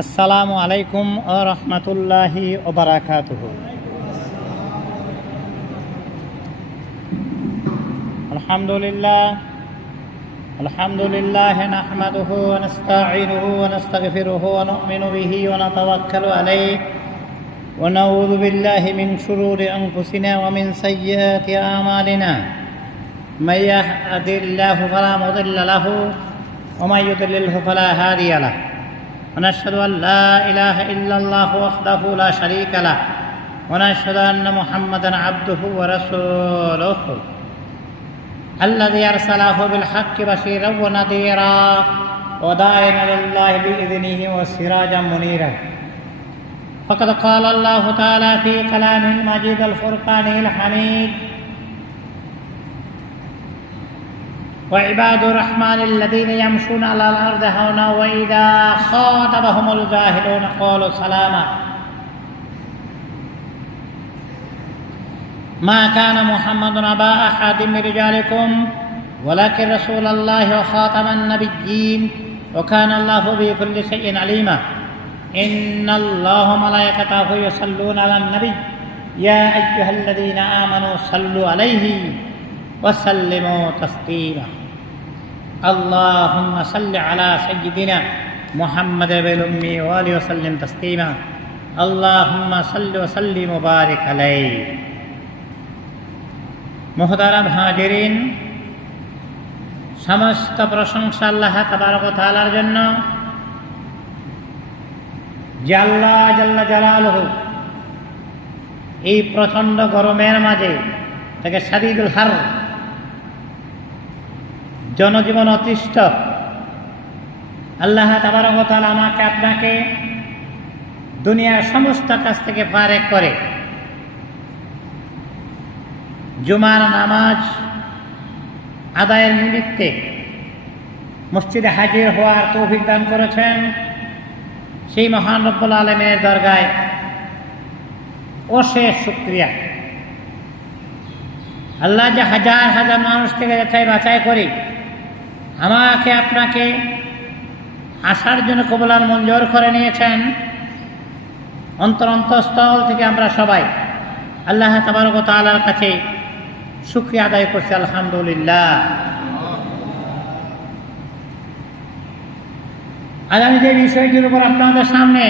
আসসালামু আলাইকুম ও রহমতুল্লাহি ওবরাকাতুহ আলহামদুলিল্লাহ الحمد لله نحمده ونستعينه ونستغفره ونؤمن به ونتوكل عليه ونعوذ بالله من شرور انفسنا ومن سيئات اعمالنا من يهد الله فلا مضل له ومن يضلله فلا هادي له ونشهد أن لا إله إلا الله وحده لا شريك له ونشهد أن محمدا عبده ورسوله. الذي أرسله بالحق بشيرا ونذيرا وداعيا لله بإذنه وسراجا منيرا. فقد قال الله تعالى في كلامه المجيد الفرقان الحميد وعباد الرحمن الذين يمشون على الأرض هونا وإذا خاطبهم الجاهلون قالوا سلاما. ما كان محمد أبا أحد من رجالكم ولكن رسول الله وخاتم النبيين وكان الله بكل شيء عليما. إن الله ملائكته يصلون على النبي. يا أيها الذين آمنوا صلوا عليه وسلموا تسليما. اللهم صل على سيدنا محمد بالأمي وآله وسلم تسليما اللهم صل وسلم وبارك عليه মোহতারাম হাজিরিন সমস্ত প্রশংসা আল্লাহ তাবারক তাআলার জন্য যে আল্লাহ জাল্লা জালালহ এই প্রচণ্ড গরমের মাঝে তাকে সাদিদুল হার জনজীবন অতিষ্ঠ। আল্লাহ তাবারক তাআলা আমাকে আপনাকে দুনিয়ার সমস্ত কাছ থেকে ফারেক করে। জুমার নামাজ আদায়ের নিমিত্তে মসজিদে হাজির হওয়ার তৌফিক দান করেছেন সেই মহান রব্বুল আলমের দরগায় অশেষ শুক্রিয়া। আল্লাহ যে হাজার হাজার মানুষ থেকে যাচাই বাছাই করি আমাকে আপনাকে আসার জন্য কবলার মঞ্জুর করে নিয়েছেন। অন্তর অন্তঃস্থল থেকে আমরা সবাই আল্লাহ তাবারক তালার কাছে শুক্রিয়া আদায় করছি, আলহামদুলিল্লাহ। আজ আমি যে বিষয়টির উপর আপনাদের সামনে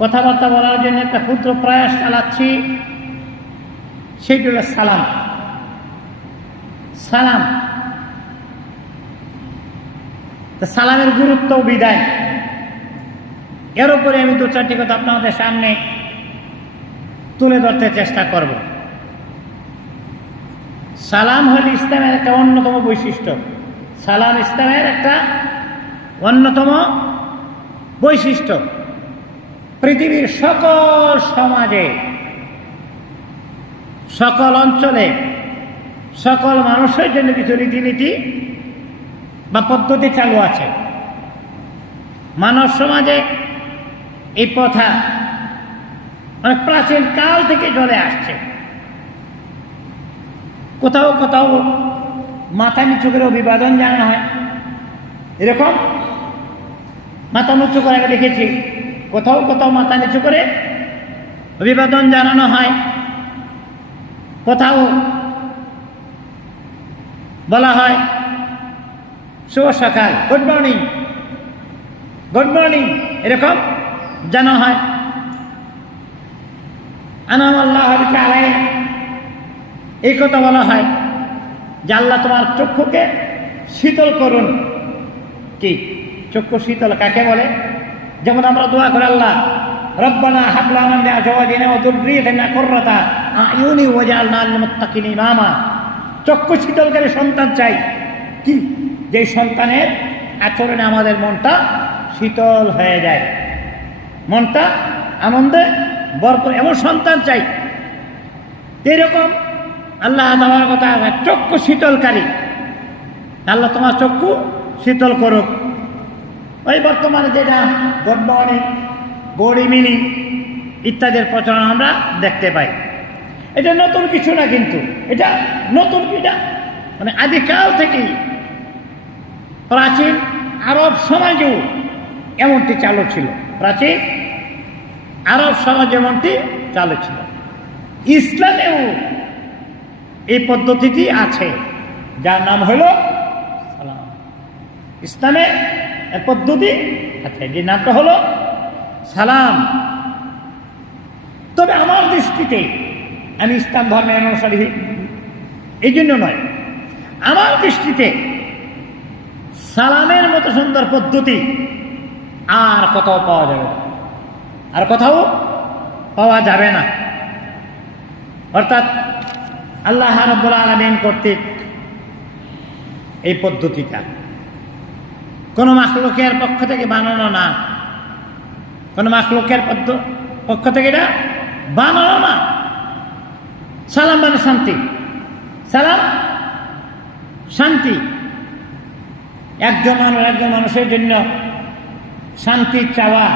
কথাবার্তা বলার জন্য একটা ক্ষুদ্র প্রয়াস চালাচ্ছি, সেটি হল সালাম। সালাম তো সালামের গুরুত্ব বিদায়। এর উপরে আমি দু চারটি কথা আপনাদের সামনে তুলে ধরতে চেষ্টা করব। সালাম হল ইসলামের একটা অন্যতম বৈশিষ্ট্য। সালাম ইসলামের একটা অন্যতম বৈশিষ্ট্য। পৃথিবীর সকল সমাজে, সকল অঞ্চলে, সকল মানুষের জন্য কিছু রীতিনীতি বা পদ্ধতি চালু আছে। মানব সমাজে এই প্রথা অনেক প্রাচীন কাল থেকে চলে আসছে। কোথাও কোথাও মাথা নিচু করে অভিবাদন জানানো হয়। এরকম মাথা নিচু করে, আমি দেখেছি, কোথাও কোথাও মাথা নিচু করে অভিবাদন জানানো হয়। কোথাও বলা হয় শুভ সকাল। গুড মর্নিং গুড মর্নিং এরকম জানা হয়। আনাম আল্লাহ এই কথা বলা হয় যে আল্লাহ তোমার চক্ষুকে শীতল করুন। কি? চক্ষু শীতল কাকে বলে? যেমন আমরা দোয়া করে, আল্লাহ, রব্বানা হাবলানা লিল মুত্তাকিনা ইমামা। চক্ষু সন্তান চাই। কি? যে সন্তানের আচরণে আমাদের মনটা শীতল হয়ে যায়। মনটা আনন্দে বরকর এমন সন্তান চাই এরকম আল্লাহ তোমার কথা চক্ষু শীতলকারী। আল্লাহ তোমার চক্ষু শীতল করুক। ওই বর্তমানে যেটা গুড মর্নিং গুড ইত্যাদির প্রচলন আমরা দেখতে পাই। এটা নতুন কিছু না কিন্তু, এটা নতুন, এটা মানে আদিকাল থেকেই প্রাচীন আরব সমাজেও এমনটি চালু ছিল। প্রাচীন আরব সমাজ যেমনটি চালু ছিল। ইসলামেও এই পদ্ধতিটি আছে, যার নাম হলো সালাম। ইসলামে পদ্ধতি আছে যে নামটা হলো সালাম। তবে আমার দৃষ্টিতে আমি ইসলাম ধর্মের অনুসারী, এই জন্য নয়। আমার দৃষ্টিতে সালামের মতো সুন্দর পদ্ধতি আর কোথাও পাওয়া যাবে না। আর কোথাও পাওয়া যাবে না। অর্থাৎ আল্লাহ রব্বুল আলমিন কর্তৃক এই পদ্ধতিটা কোনো মাখলুকের পক্ষ থেকে বানানো না। কোনো মাখলুকের পক্ষ থেকে এটা বানানো না। সালাম মানে শান্তি। সালাম শান্তি। একজন মানুষ, একজন মানুষের জন্য শান্তি, চাওয়া,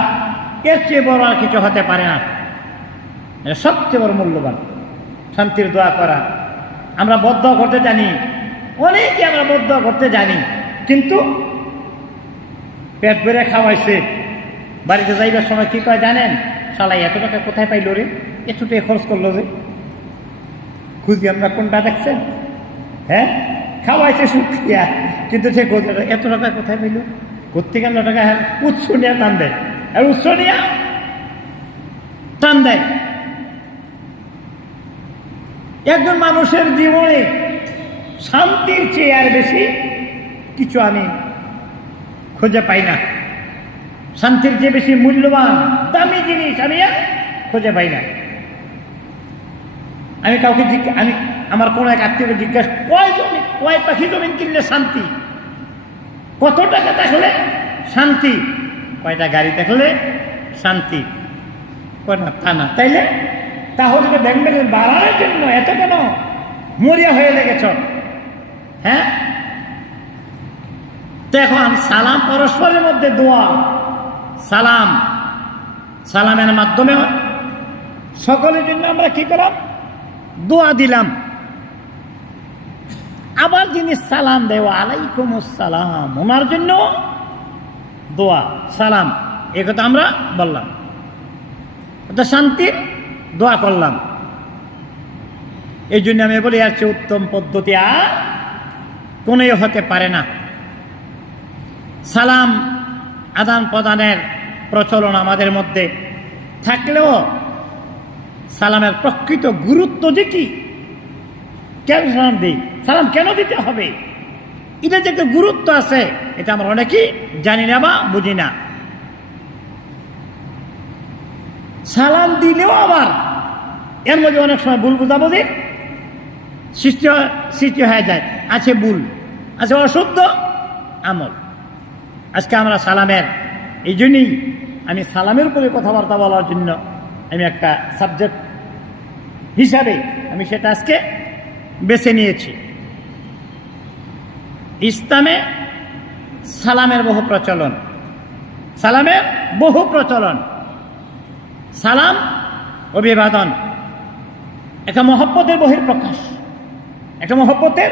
এর চেয়ে বড় আর কিছু হতে পারে না। সবচেয়ে বড় মূল্যবান। শান্তির দোয়া করা। আমরা বদ্ধ করতে জানি। অনেকে আমরা বদ্ধ করতে জানি। কিন্তু পেট ভরে খাওয়াইছে। বাড়িতে যাইবার সময় কি কয় জানেন? শালাই, এত টাকা কোথায় পাইলো রে? এত টাকা খরচ করল যে। খুঁজি আমরা কোনটা দেখছেন? হ্যাঁ? খাওয়াইছে সুখিয়া কিন্তু সে এত টাকা কোথায় পাইলো কোথেকে গেল টাকা? হ্যাঁ উৎস নিয়ে টান দেয়। আর উৎস নিয়ে টান দেয়। একজন মানুষের জীবনে শান্তির চেয়ে আর বেশি কিছু আমি খুঁজে পাই না। শান্তির চেয়ে বেশি মূল্যবান, দামি জিনিস আমি আর খুঁজে পাই না। আমি কাউকে আমি আমার কোনো এক আত্মীয়কে জিজ্ঞাসা কয় জমি কয় পাখি জমিন কিনলে শান্তি? কত টাকা থাকলে শান্তি? কয়টা গাড়ি থাকলে শান্তি? কয় না তা না তাইলে? তাহলে ব্যাংক ব্যালেন্স বাড়ানোর জন্য এত কেন মরিয়া হয়ে লেগেছ? হ্যাঁ? তো এখন সালাম পরস্পরের মধ্যে দোয়া। সালাম। সালামের মাধ্যমে সকলের জন্য আমরা কি করলাম? দোয়া দিলাম। আবার যিনি সালাম দেওয়া আলাইকুম সালাম ওনার জন্য দোয়া, সালাম। এ কথা আমরা বললাম। শান্তির দোয়া করলাম। এই জন্য আমি বলি আর উত্তম পদ্ধতি আর কোনোই হতে পারে না। সালাম আদান প্রদানের প্রচলন আমাদের মধ্যে থাকলেও সালামের প্রকৃত গুরুত্ব যে কি? কেন সালাম দিই? সালাম কেন দিতে হবে? এটা যে একটা গুরুত্ব আছে, এটা আমরা অনেকেই জানি না বা বুঝি না। সালাম দিলেও আবার এর মধ্যে অনেক সময় ভুল বুঝাবুঝি সৃষ্টি সৃষ্টি হয়ে যায়। আছে ভুল, আছে অশুদ্ধ আমল। আজকে আমরা সালামের, এই জন্যই আমি সালামের উপরে কথাবার্তা বলার জন্য আমি একটা সাবজেক্ট হিসাবে আমি সেটা আজকে বেছে নিয়েছি। ইসলামে সালামের বহু প্রচলন। সালামের বহু প্রচলন। সালাম অভিবাদন। একটা মহব্বতের বহির প্রকাশ একটা মহব্বতের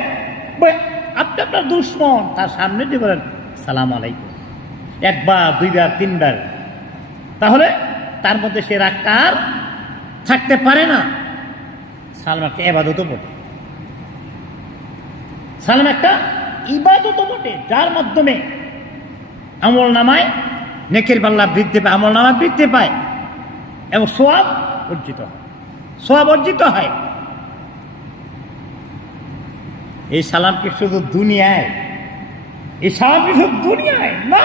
আপনি আপনার দুশ্মন, তার সামনে দিয়ে বলেন, সালাম আলাইকুম। একবার, দুইবার, তিনবার। তাহলে তার মধ্যে সে রাগটা আর থাকতে পারে না। সালাম একটা এবাদতও বটে। সালাম একটা ইবাদতও বটে, যার মাধ্যমে আমল নামায়, নেকের পাল্লা বৃদ্ধি পায়, আমল নামায় বৃদ্ধি পায় এবং সোয়াব অর্জিত হয়। সোয়াব অর্জিত হয়। এই সালাম কি শুধু দুনিয়ায়? এই সালাম কি শুধু দুনিয়ায়? না।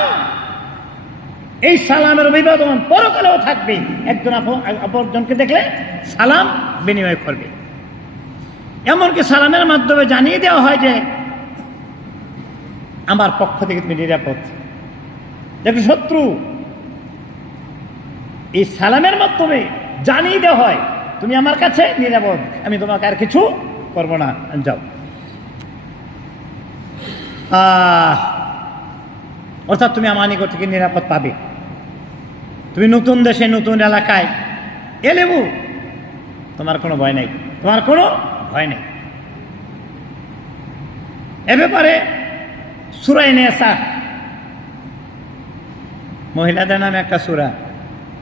এই সালামের অভিবাদন পরকালেও থাকবে। একজন অপরজনকে দেখলে সালাম বিনিময় করবে। এমনকি সালামের মাধ্যমে জানিয়ে দেওয়া হয় যে আমার পক্ষ থেকে তুমি নিরাপদ। দেখো শত্রু, এই সালামের মাধ্যমে জানিয়ে দেওয়া হয়, তুমি আমার কাছে নিরাপদ, আমি তোমাকে আর কিছু করব না। যাও। অর্থাৎ তুমি আমার নিকট থেকে নিরাপদ পাবে। তুমি নতুন দেশে, নতুন এলাকায় এলেবু তোমার কোনো ভয় নেই। তোমার কোনো ভয় নেই। এ ব্যাপারে সুরাই নেশা। মহিলাদের নামে একটা সুরা,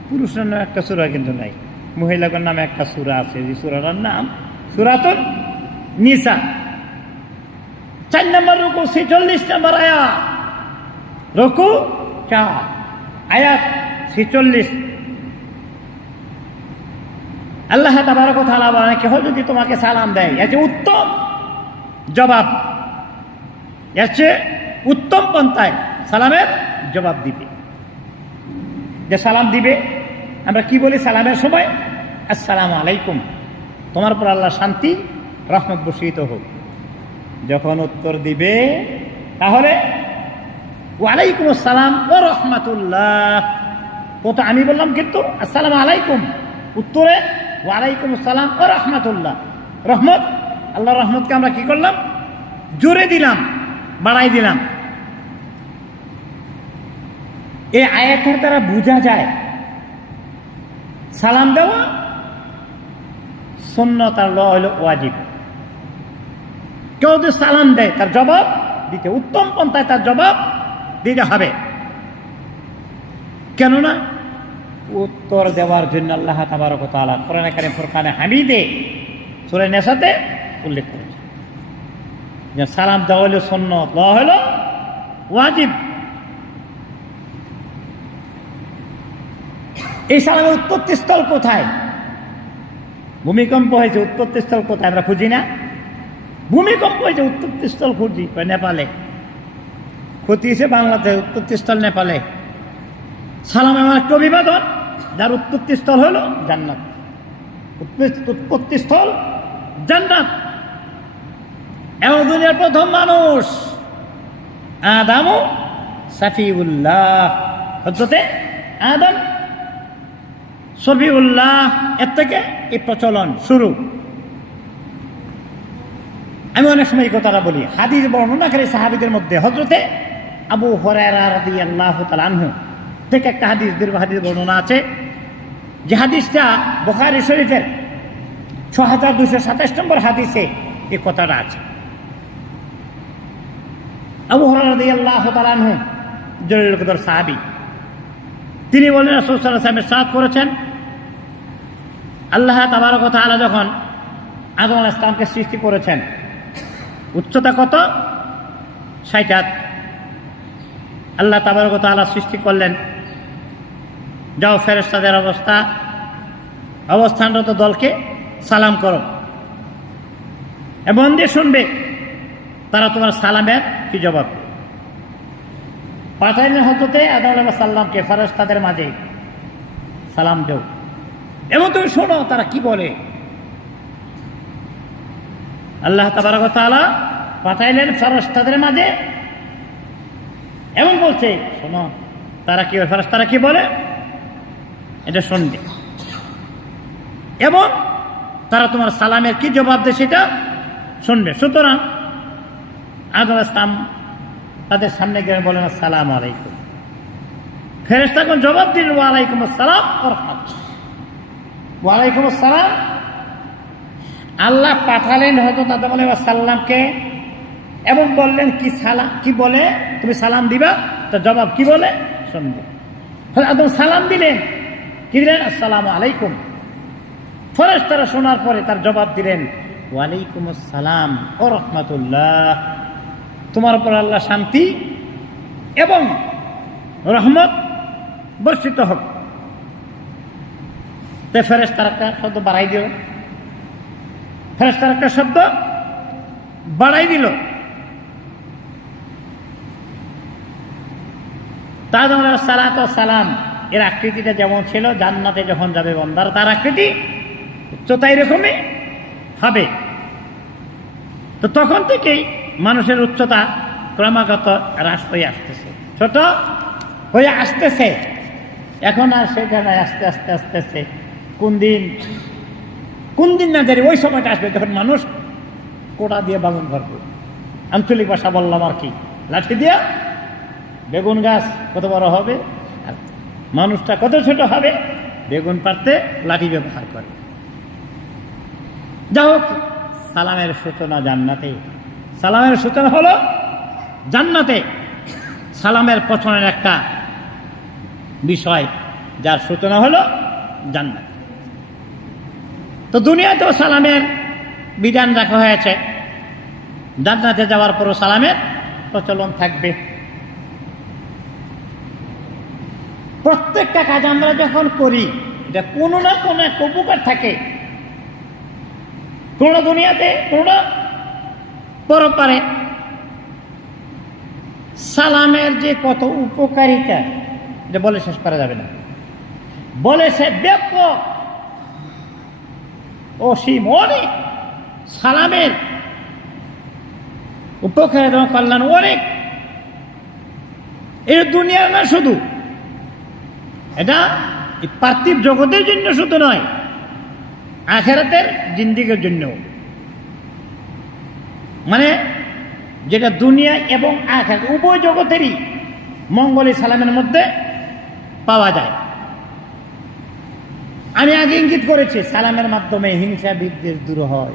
পুরুষের নামে একটা সুরা কিন্তু নাই। মহিলাদের নামে একটা সুরা আছে, যে সুরাটার নাম সুরাতুন নিসা। চার নম্বর রুকু, ছেচল্লিশ নম্বর আয়াত। রুকু চার আয়াত ছেচল্লিশ। আল্লাহ তাবার কথা বলেন, কেহ যদি তোমাকে সালাম দেয়, এর উত্তম জবাব, এর উত্তম পন্থায় সালামের জবাব দিবে। যে সালাম দিবে, আমরা কি বলি সালামের সময়? আসসালামু আলাইকুম। তোমার পর আল্লাহ শান্তি, রহমত বসিত হোক। যখন উত্তর দিবে, তাহলে, ওয়ালাইকুম আসসালাম ও রহমাতুল্লাহ। ও তো আমি বললাম কিন্তু, আসসালাম আলাইকুম। উত্তরে, ওয়ালাইকুম আসসালাম ও রহমাতুল্লাহ। রহমত আল্লাহ রহমতকে আমরা কি করলাম? জোরে দিলাম। বাড়াই দিলাম। এই আয়াতের দ্বারা বোঝা যায়। সালাম দেওয়া সুন্নত আর ল হইল ওয়াজিব। কেউ যদি সালাম দেয়, তার জবাব দিতে উত্তম পন্থায় তার জবাব দিতে হবে। কেননা উত্তর দেওয়ার জন্য আল্লাহ তাবারক তাআলা কোরআন কারিম ফুরকানে হামিদে সূরা নেসাতে উল্লেখ করেছে সালাম দেওয়া হলো সুন্নত ল হলো ওয়াজিব। এই সালামের উৎপত্তি স্থল কোথায়? ভূমিকম্প হয়েছে উৎপত্তি স্থল কোথায়? আমরা খুঁজি না। ভূমিকম্প হয়েছে উৎপত্তি স্থল খুঁজি নেপালে। খতিয়েছে বাংলাদেশ উৎপত্তি স্থল নেপালে। সালাম এমন একটা অভিবাদন, যার উৎপত্তি স্থল হলো জান্নাত। উৎপত্তি স্থল জান্নাত। এবং দুনিয়ার প্রথম মানুষ। আদামু সাফিউল্লাহ। হজরতে আদম সফিউল্লাহ। এর থেকে এই প্রচলন শুরু। আমি অনেক সময় এই কথাটা বলি। হাদিস বর্ণনাকারী সাহাবিদের মধ্যে হজরতে আবু হরারা আল্লাহ আনহু থেকে একটা হাদিস, দীর্ঘ হাদিস বর্ণনা আছে। যে হাদিসটা বখারি শরীফের ছ হাজার দুশো সাতাশ নম্বর হাদিসে এই কথাটা আছে। আবু কদর সাহাবি। তিনি বলেন রসুল সাল্লাহ সাহেবের সাথ করেছেন আল্লাহ তাবার কথা আলা যখন আদম আলাহ ইসলামকে সৃষ্টি করেছেন, উচ্চতা কত? হাত। আল্লাহ তাবার কথা আলা সৃষ্টি করলেন। যাও ফেরেস্তাদের অবস্থা, অবস্থানরত দলকে সালাম করো। এবং দিয়ে শুনবে তারা তোমার সালামের কি জবাব। পাঠাইলেন হততে আদম আলাহ সাল্লামকে ফেরেস্তাদের মাঝে। সালাম দেও। এবং তুমি শোনো, তারা কি বলে? আল্লাহ তালা পাঠাইলেন ফেরস্তাদের মাঝে এবং বলছে, শোনো, তারা কি ফারস তারা কি বলে? এটা শুনবে। এবং তারা তোমার সালামের কি জবাব দেয় সেটা শুনবে। সুতরাং আদম ইসলাম তাদের সামনে গিয়ে বলেন সালাম আলাইকুম। ফেরেস্তা কোন জবাব দিলেন ওয়ালাইকুম আসসালাম ওয়ালাইকুম আসসালাম। আল্লাহ পাঠালেন হয়তো দাদা বলে সাল্লামকে এবং বললেন, কি সালাম কি বলে? তুমি সালাম দিবা? তো জবাব কি বলে? শুনবে। আদম সালাম দিলেন। কি দিলেন? আসসালাম আলাইকুম। ফরেস তারা শোনার পরে তার জবাব দিলেন, ওয়ালাইকুম আসসালাম ও রহমতুল্লাহ। তোমার উপর আল্লাহ শান্তি এবং রহমত বর্ষিত হোক। তে ফেরেস তার একটা শব্দ বাড়াই দিল ফেরেস তার একটা শব্দ বাড়াই দিল। তাজম সালাত ও সালাম, এর আকৃতিটা যেমন ছিল, জান্নাতে যখন যাবে বন্দার, তার আকৃতি উচ্চতা এরকমই হবে। তো তখন থেকেই মানুষের উচ্চতা ক্রমাগত হ্রাস হয়ে আসতেছে। ছোট হয়ে আসতেছে। এখন আর সেখানে আস্তে আস্তে আসতেছে কোন দিন কোন দিন না জানি, ওই সময়টা আসবে যখন মানুষ কোটা দিয়ে বাগুন ভরবে। আঞ্চলিক ভাষা বললাম আর কি। লাঠি দিয়ে বেগুন গাছ কত বড় হবে আর মানুষটা কত ছোট হবে, বেগুন পারতে লাঠি ব্যবহার করে। যা হোক, সালামের সূচনা জান্নাতে সালামের সূচনা হলো জান্নাতে। সালামের পছনের একটা বিষয়, যার সূচনা হলো জান্নাত। তো দুনিয়াতেও সালামের বিধান রাখা হয়েছে। জান্নাতে যাওয়ার পরও সালামের প্রচলন থাকবে। প্রত্যেকটা কাজ আমরা যখন করি, এটা কোনো না কোনো একটা উপকার থাকে। কোনো দুনিয়াতে কোনো পরপারে সালামের যে কত উপকারিতা, এটা বলে শেষ করা যাবে না। বলে সে ব্যাপক অসীম অনেক সালামের উপকার এবং কল্যাণ অনেক। এই দুনিয়ার না শুধু, এটা পার্থিব জগতের জন্য শুধু নয়, আখেরাতের জিন্দিগের জন্য মানে যেটা দুনিয়া এবং আখের উভয় জগতেরই মঙ্গলী সালামের মধ্যে পাওয়া যায়। আমি আগে ইঙ্গিত করেছি, সালামের মাধ্যমে হিংসা, বিদ্বেষ দূর হয়।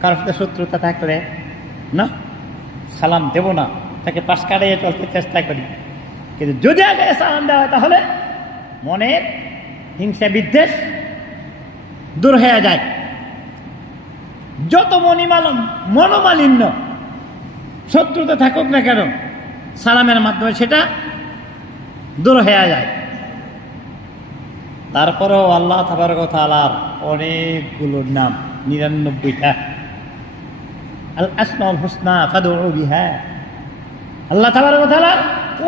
কারোর সাথে শত্রুতা থাকলে, না, সালাম দেব না, তাকে পাশ কাটিয়ে চলতে চেষ্টা করি। কিন্তু যদি আগে সালাম দেওয়া হয়, তাহলে মনের হিংসা, বিদ্বেষ দূর হয়ে যায়। যত মনিমালম মনোমালিন্য, শত্রুতা থাকুক না কেন, সালামের মাধ্যমে সেটা দূর হয়ে যায়। তারপরেও আল্লাহ কথা আলার অনেকগুলো নাম, নিরানব্বইটা। আল আসমাউল হুসনা ফাদু বিহা। আল্লাহ তাআলার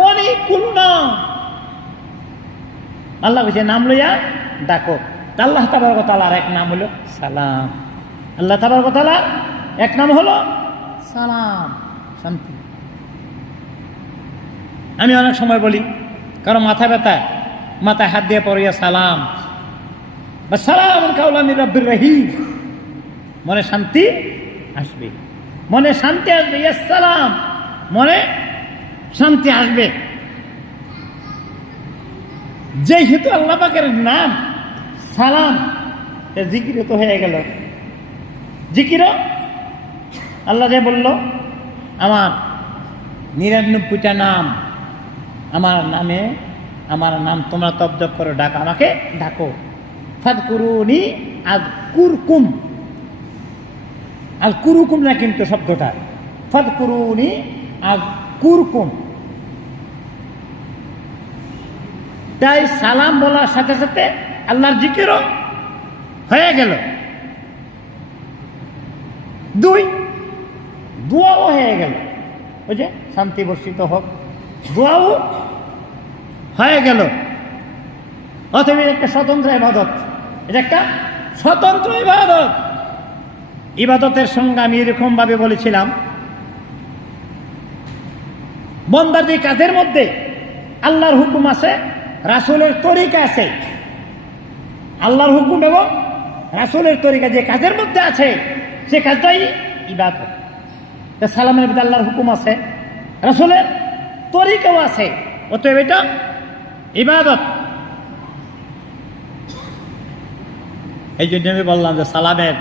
অনেকগুলো নাম। আল্লাহ কইছে নাম লইয়া ডাকো। আল্লাহ তাআলার এক নাম হলো সালাম। আল্লাহ তাবারক তাআলার এক নাম হলো সালাম, শান্তি। আমি অনেক সময় বলি, কারও মাথা ব্যথা মাথায় হাত দিয়ে পড়িয়া সালাম। বা সালাম কাউলামি রব্বির রহিম। মনে শান্তি আসবে। মনে শান্তি আসবে, ইয়েস সালাম। মনে শান্তি আসবে। যেহেতু আল্লাহ পাকের নাম সালাম জিকির তো হয়ে গেল। জিকির? আল্লাহ যে বলল, আমার নিরানব্বইটা নাম, আমার নামে, আমার নাম তোমরা তবজব করো, ডাক, আমাকে ডাকো। ফাদ কুরুনি আজ কুরকুম আজ কুরুকুম না কিন্তু শব্দটা? ফাদ কুরুনি আজ কুরকুম তাই সালাম বলার সাথে সাথে আল্লাহর জিকিরও হয়ে গেল। দুই, দোয়াও হয়ে গেল। ওই যে শান্তি বর্ষিত হোক, দোয়াও হয়ে গেল। এটা একটা স্বতন্ত্র ইবাদত। এটা একটা স্বতন্ত্র ইবাদত। ইবাদতের সঙ্গে আমি এরকমভাবে বলেছিলাম, বন্দার যে কাজের মধ্যে আল্লাহর হুকুম আছে, রাসুলের তরিকা আছে। আল্লাহর হুকুম এবং রাসুলের তরিকা যে কাজের মধ্যে আছে সে কাজটাই ইবাদত। সালামের মধ্যে আল্লাহর হুকুম আছে। রাসুলের তরিকাও আছে। অতএব এটা ইবাদত। এই জন্য আমি বললাম যে সালামের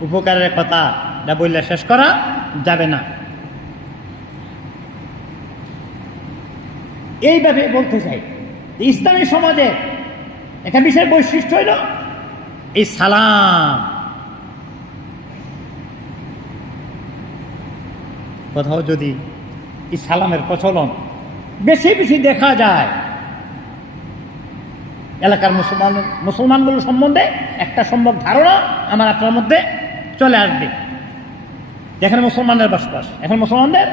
উপকারের কথা যা বললে শেষ করা যাবে না। এইভাবে বলতে চাই ইসলামী সমাজে একটা বিশেষ বৈশিষ্ট্য হইল এই সালাম। কোথাও যদি এই সালামের প্রচলন বেশি বেশি দেখা যায়, এলাকার মুসলমান মুসলমানগুলো সম্বন্ধে একটা সম্ভব ধারণা আমার আপনার মধ্যে চলে আসবে। যেখানে মুসলমানদের বসবাস, এখন মুসলমানদের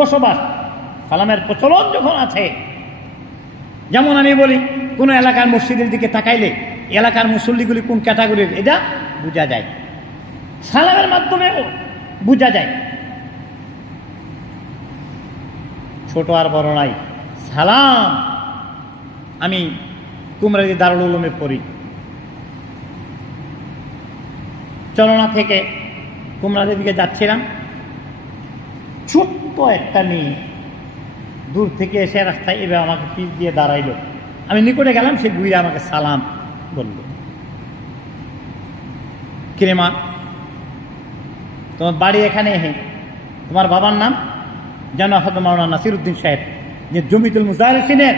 বসবাস। সালামের প্রচলন যখন আছে, যেমন আমি বলি, কোনো এলাকার মসজিদের দিকে তাকাইলে এলাকার মুসল্লিগুলি কোন ক্যাটাগরির, এটা বোঝা যায়। সালামের মাধ্যমেও বোঝা যায়। ছোট আর বড় নাই। সালাম। আমি কুমরাদি দারুল উলুমে পড়ি। চলনা থেকে কুমরাদের দিকে যাচ্ছিলাম। ছোট্ট একটা মেয়ে দূর থেকে এসে রাস্তায় এবার আমাকে পিস দিয়ে দাঁড়াইলো। আমি নিকটে গেলাম, সে গুইরা আমাকে সালাম বলল। কিরে মা, তোমার বাড়ি এখানে হে? তোমার বাবার নাম? যেন হয়তো মাওলানা নাসিরুদ্দিন সাহেব, যে জমিতুল সিনের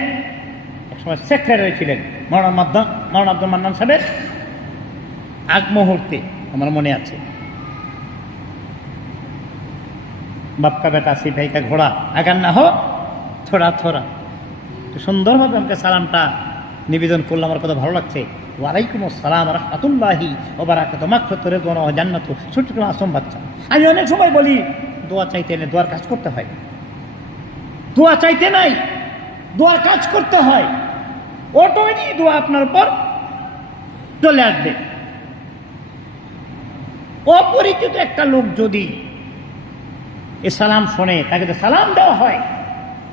সময় সেক্রেটারি ছিলেন মৌলানা মাদ্দান আব্দুল মান্নান সাহেবের আগ মুহূর্তে, আমার মনে আছে। বাপকা বেটা সিপাহী কা ঘোড়া আগার না হো থোড়া থোড়া। তো সুন্দরভাবে আমাকে সালামটা নিবেদন করলে, আমার কথা ভালো লাগছে। ওয়ালাইকুম আসসালাম রহমাতুল্লাহি ও বারাকাত মাকফতরে দোনো জান্নাত ছোট ছোট আসম বাচ্চা। আমি অনেক সময় বলি দোয়া চাইতে নেই দোয়ার কাজ করতে হয়। দোয়া চাইতে নাই, দোয়ার কাজ করতে হয়। অটোমেটিক দোয়া আপনার উপর চলে আসবে। অপরিচিত একটা লোক যদি এ সালাম শোনে, তাকে তো সালাম দেওয়া হয়,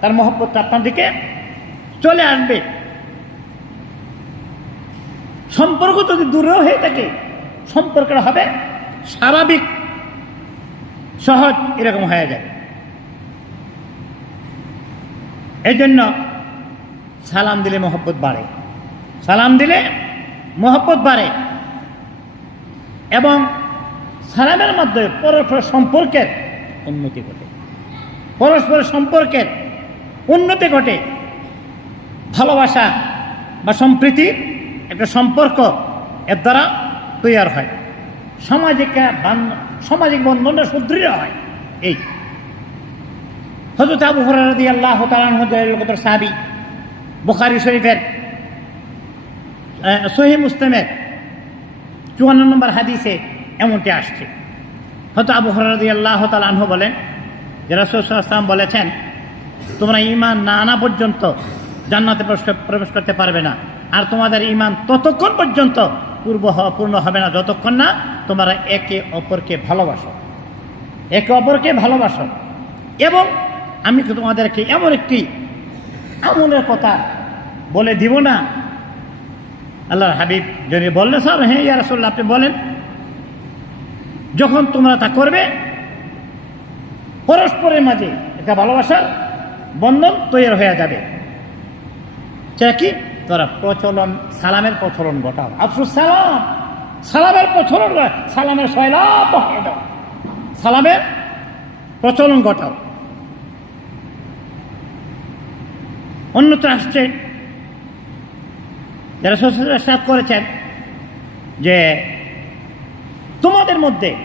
তার মহব্বতটা আপনার দিকে চলে আসবে। সম্পর্ক যদি দূরেও হয়ে থাকে, সম্পর্কটা হবে স্বাভাবিক। সহজ এরকম হয়ে যায়। এই জন্য সালাম দিলে মহব্বত বাড়ে। সালাম দিলে মহব্বত বাড়ে। এবং সালামের মাধ্যমে পরস্পর সম্পর্কের উন্নতি ঘটে। পরস্পর সম্পর্কের উন্নতি ঘটে। ভালোবাসা বা সম্প্রীতির একটা সম্পর্ক এর দ্বারা তৈরি হয়। সামাজিক সামাজিক বন্ধনটা সুদৃঢ় হয়। এই। হজরত আবু হরারদি আল্লাহ তালানহর সাহাবি, বুখারি শরীফের সহি মুসলিমের চুয়ান্ন নম্বর হাদিসে এমনটি আসছে। হয়তো আবু হরারদি আল্লাহ তালাহ বলেন যে রাসুলাম বলেছেন, তোমরা ইমান না আনা পর্যন্ত জান্নাতে প্রবেশ করতে পারবে না। আর তোমাদের ইমান ততক্ষণ পর্যন্ত পূর্ব পূর্ণ হবে না যতক্ষণ না তোমরা একে অপরকে ভালোবাসো। একে অপরকে ভালোবাসো। এবং আমি তো তোমাদেরকে এমন একটি আমলের কথা বলে দিব না। আল্লাহর হাবিব যদি বললে স্যার হ্যাঁ ইয়া রাসূলুল্লাহ, আপনি বলেন, যখন তোমরা তা করবে, পরস্পরের মাঝে একটা ভালোবাসার বন্ধন তৈরি হয়ে যাবে। সেটা কি? তোরা প্রচলন, সালামের প্রচলন ঘটাও। আফসুস, সালাম! সালামের প্রচলন সালামের সয়লাভ দাও। সালামের প্রচলন ঘটাও। অন্যত্র আসছে, যারা সাত করেছেন, যে তোমাদের মধ্যে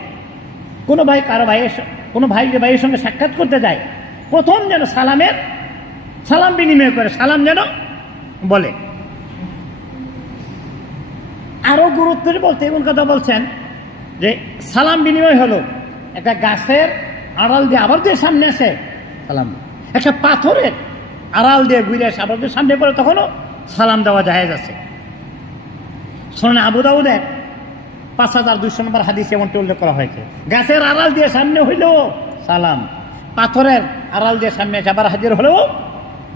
কোনো ভাই কারও ভাইয়ের কোনো ভাই যে ভাইয়ের সঙ্গে সাক্ষাৎ করতে যায়, প্রথম যেন সালামের সালাম বিনিময় করে, সালাম যেন বলে। আরও গুরুত্ব দিয়ে বলতে এমন কথা বলছেন যে সালাম বিনিময় হলো। একটা গাছের আড়াল দিয়ে আবার দিয়ে সামনে আসে। সালাম। একটা পাথরের আড়াল দিয়ে ঘুরে আসে, আবার দিয়ে সামনে পড়ে, তখনও সালাম দেওয়া জায়েজ আছে। শোনেন, আবু দাউদের পাঁচ হাজার দুইশো নম্বর হাদিস এমনটি উল্লেখ করা হয়েছে। গাছের আড়াল দিয়ে সামনে হইলেও সালাম। পাথরের আড়াল দিয়ে সামনে আবার হাজির হলেও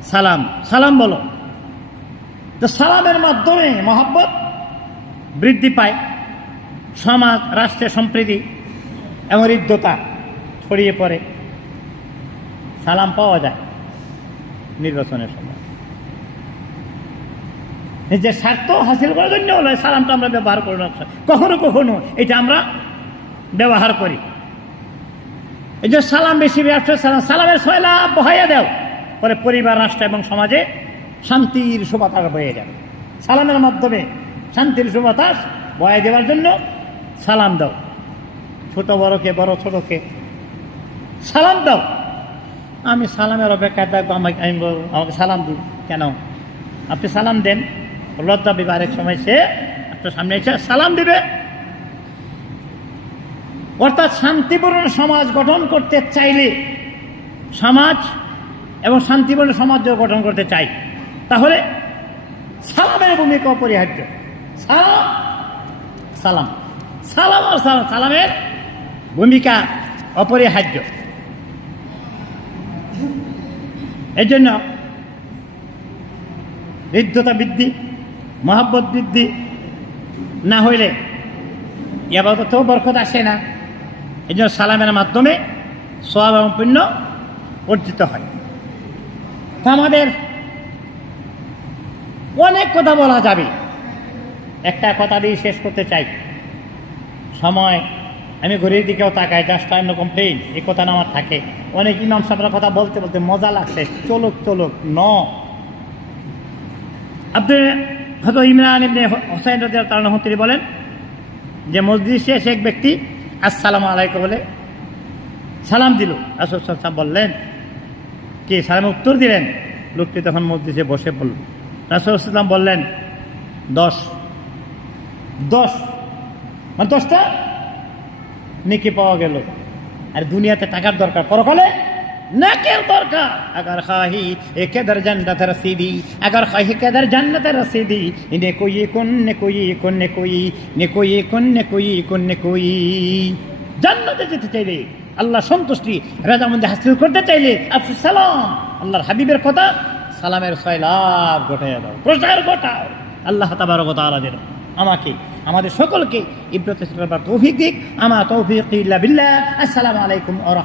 সালাম। সালাম বলো। তো সালামের মাধ্যমে মহাব্বত বৃদ্ধি পায়। সমাজ, রাষ্ট্রের সম্প্রীতি এবং হৃদ্যতা ছড়িয়ে পড়ে। সালাম পাওয়া যায় নির্বাচনের সময়। যে স্বার্থ হাসিল করার জন্য সালামটা আমরা ব্যবহার করি না। কখনো কখনো এটা আমরা ব্যবহার করি। এই যে সালাম বেশি ব্যবসা সালাম, সালামের সয়লা বহাইয়া দেও। পরে পরিবার, রাষ্ট্র এবং সমাজে শান্তির সুবাতাস বয়ে যাবে। সালামের মাধ্যমে শান্তির সুবাতাস বয়ে দেওয়ার জন্য সালাম দাও। ছোট বড়কে, বড় ছোটকে সালাম দাও। আমি সালামের অপেক্ষায় থাকব, আমাকে আমি আমাকে সালাম দিন। কেন? আপনি সালাম দেন। লজ্জা বিবে আরেক সময় সে আপনার সামনে এসে সালাম দিবে। অর্থাৎ শান্তিপূর্ণ সমাজ গঠন করতে চাইলে, সমাজ এবং শান্তিপূর্ণ সমাজ গঠন করতে চাই, তাহলে সালামের ভূমিকা অপরিহার্য। সালাম। সালাম। সালাম আর সালাম। সালামের ভূমিকা অপরিহার্য। এই জন্য হৃদ্যতা বৃদ্ধি, মহাব্বত বৃদ্ধি না হইলে এবাদতেও বরকত আসে না। এই জন্য সালামের মাধ্যমে সব এবং পুণ্য অর্জিত হয়। তা আমাদের অনেক কথা বলা যাবে। একটা কথা দিয়ে শেষ করতে চাই। সময়, আমি ঘড়ির দিকেও তাকাই জাস্ট টাইম নো কমপ্লেন এই কথা আমার থাকে। অনেক ইমাম সাহেবের কথা বলতে বলতে মজা লাগছে। চলুক চলুক, ন। আপনি হয়তো ইমরান ইবনে হোসাইন রাদিয়াল্লাহু তাআলা আনহু তিনি বলেন যে মসজিদ শেষ এক ব্যক্তি আসসালামু আলাইকুম বলে সালাম দিল। আলাইহি ওয়াসাল্লাম বললেন, কি সালামে উত্তর দিলেন? লোকটি তখন মসজিদে বসে পড়ল। রাসূল সাল্লাম বললেন, দশ। দশ। মানে দশটা? নেকি পাওয়া গেল। আর দুনিয়াতে টাকার দরকার। পরকালে? নাকের দরকার। আগার খাহি এ কেদার জান্নাত রসিদি। আগার খাহি কেদার জান্নাত রসিদি। নে কোই কোন, নে কোই কোন, নে কোই নে কোই কোন, নে কোই কোন, নে কোই। জান্নাতে যেতে চাইলে আল্লাহ সন্তুষ্টি রাজামন্দি হাসিল করতে চাইলে আফ সালাম। আল্লাহর হাবিবের কথা সালামের সয়লাভ ঘটাইয়া দাও প্রসার ঘটাও। আল্লাহ তাবারক তাআলা যেন আমাকে আমাদের সকলকে ইব্রত তৌফিক দিক। আমা তৌফিক বিল্লাহ। আসসালামু আলাইকুম রাহমাতুল্লাহ।